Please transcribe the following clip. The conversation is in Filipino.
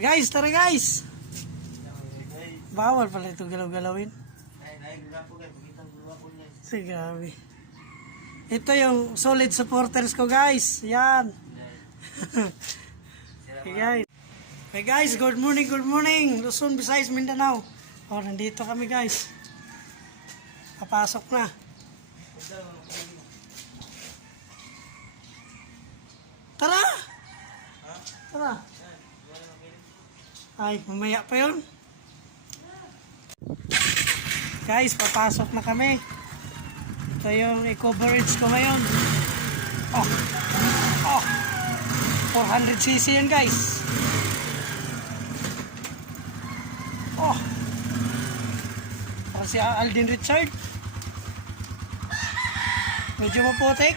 Guys, tara guys. Bawal pala ito galaw-galawin. Sige, grabe. Ito yung solid supporters ko guys. Yan. Okay guys. Hey guys, good morning, good morning. Luzon, Visayas, Mindanao. Oh, nandito kami guys. Papasok na. Tara! Tara! Ay, mamaya pa yun. Guys, papasok na kami. Ito yung i-coverage ko ngayon. Oh! Oh! 400cc yan guys. Oh! Para si Alden Richard. Medyo maputik.